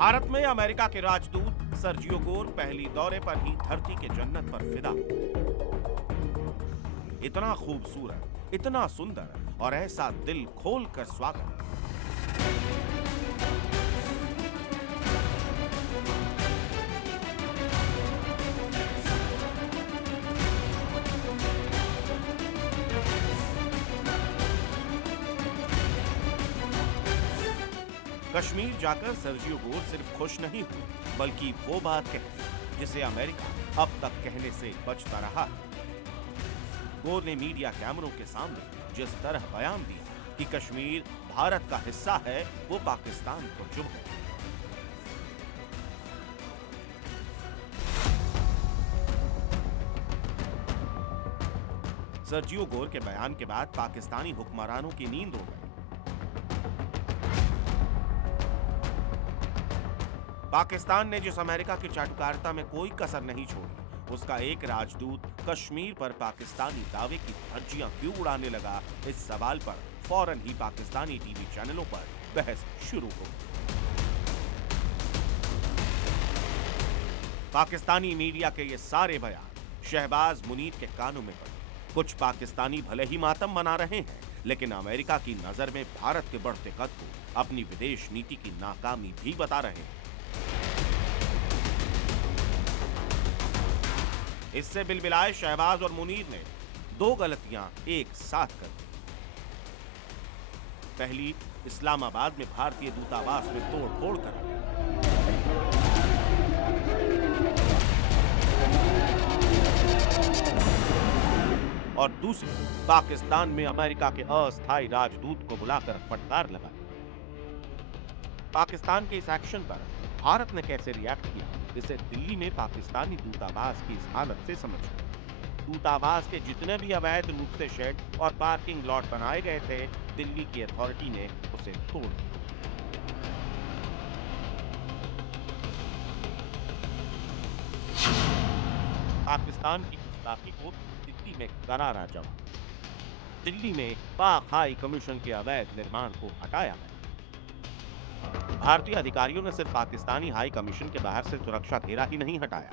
भारत में अमेरिका के राजदूत सर्जियो गोर पहली दौरे पर ही धरती के जन्नत पर फिदा। इतना खूबसूरत, इतना सुंदर और ऐसा दिल खोल कर स्वागत। कश्मीर जाकर सर्जियो गोर सिर्फ खुश नहीं हुए, बल्कि वो बात कही जिसे अमेरिका अब तक कहने से बचता रहा। गोर ने मीडिया कैमरों के सामने जिस तरह बयान दिया कि कश्मीर भारत का हिस्सा है, वो पाकिस्तान को चुभ गया। सर्जियो गोर के बयान के बाद पाकिस्तानी हुक्मरानों की नींद उड़ गई। पाकिस्तान ने जिस अमेरिका की चाटुकारिता में कोई कसर नहीं छोड़ी, उसका एक राजदूत कश्मीर पर पाकिस्तानी दावे की धज्जियां क्यों उड़ाने लगा, इस सवाल पर फौरन ही पाकिस्तानी टीवी चैनलों पर बहस शुरू हो गई। पाकिस्तानी मीडिया के ये सारे बयान शहबाज मुनीर के कानों में पड़े। कुछ पाकिस्तानी भले ही मातम मना रहे हैं, लेकिन अमेरिका की नजर में भारत के बढ़ते कद को अपनी विदेश नीति की नाकामी भी बता रहे हैं। इससे बिलबिलाए शहबाज और मुनीर ने दो गलतियां एक साथ कर दी। पहली, इस्लामाबाद में भारतीय दूतावास में तोड़फोड़ कर दी। और दूसरी, पाकिस्तान में अमेरिका के अस्थायी राजदूत को बुलाकर फटकार लगाई। पाकिस्तान के इस एक्शन पर भारत ने कैसे रिएक्ट किया, इसे दिल्ली में पाकिस्तानी दूतावास की इस हालत से समझो। दूतावास के जितने भी अवैध रूप से शेड और पार्किंग लॉट बनाए गए थे, दिल्ली की अथॉरिटी ने उसे तोड़ दिया। पाकिस्तान की गुस्ताखी को दिल्ली में करारा जवाब। दिल्ली में पाक हाई कमीशन के अवैध निर्माण को हटाया गया। भारतीय अधिकारियों ने सिर्फ पाकिस्तानी हाई कमीशन के बाहर से सुरक्षा घेरा ही नहीं हटाया,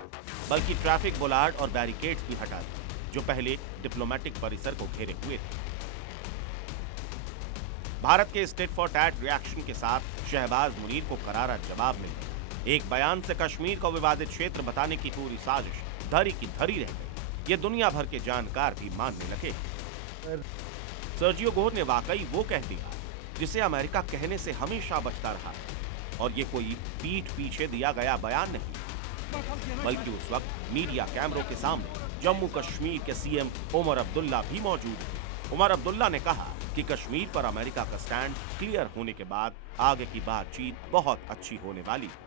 बल्कि ट्रैफिक बुलार्ड और बैरिकेड्स भी हटा दिए, जो पहले डिप्लोमेटिक परिसर को घेरे हुए थे। भारत के टिट फॉर टैट रिएक्शन के साथ शहबाज मुनीर को करारा जवाब मिल गया। एक बयान से कश्मीर को विवादित क्षेत्र बताने की पूरी साजिश धरी की धरी रह गई। ये दुनिया भर के जानकार भी मानने लगे। सर्जियो गोर ने वाकई वो कह दिया जिसे अमेरिका कहने से हमेशा बचता रहा, और ये कोई पीठ पीछे दिया गया बयान नहीं, बल्कि उस वक्त मीडिया कैमरों के सामने जम्मू कश्मीर के सीएम उमर अब्दुल्ला भी मौजूद थे। उमर अब्दुल्ला ने कहा कि कश्मीर पर अमेरिका का स्टैंड क्लियर होने के बाद आगे की बातचीत बहुत अच्छी होने वाली है।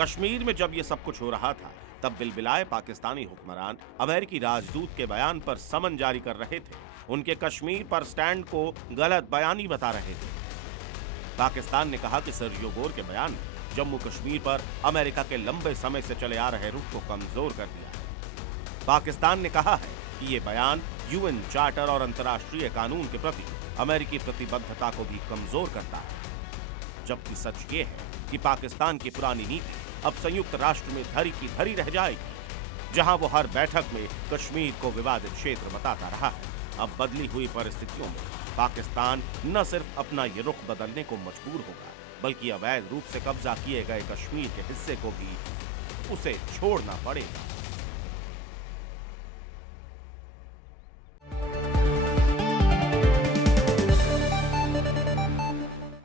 कश्मीर में जब ये सब कुछ हो रहा था, तब बिलबिलाए पाकिस्तानी हुक्मरान अमेरिकी राजदूत के बयान पर समन जारी कर रहे थे। उनके कश्मीर पर स्टैंड को गलत बयानी बता रहे थे। पाकिस्तान ने कहा कि सर्जियो गोर के बयान ने जम्मू कश्मीर पर अमेरिका के लंबे समय से चले आ रहे रुख को कमजोर कर दिया। पाकिस्तान ने कहा है कि ये बयान यूएन चार्टर और अंतर्राष्ट्रीय कानून के प्रति अमेरिकी प्रतिबद्धता को भी कमजोर करता है। जबकि सच ये है कि पाकिस्तान की पुरानी नीति अब संयुक्त राष्ट्र में धरी की धरी रह जाएगी, जहां वो हर बैठक में कश्मीर को विवादित क्षेत्र बताता रहा है। अब बदली हुई परिस्थितियों में पाकिस्तान न सिर्फ अपना ये रुख बदलने को मजबूर होगा, बल्कि अवैध रूप से कब्जा किए गए कश्मीर के हिस्से को भी उसे छोड़ना पड़ेगा।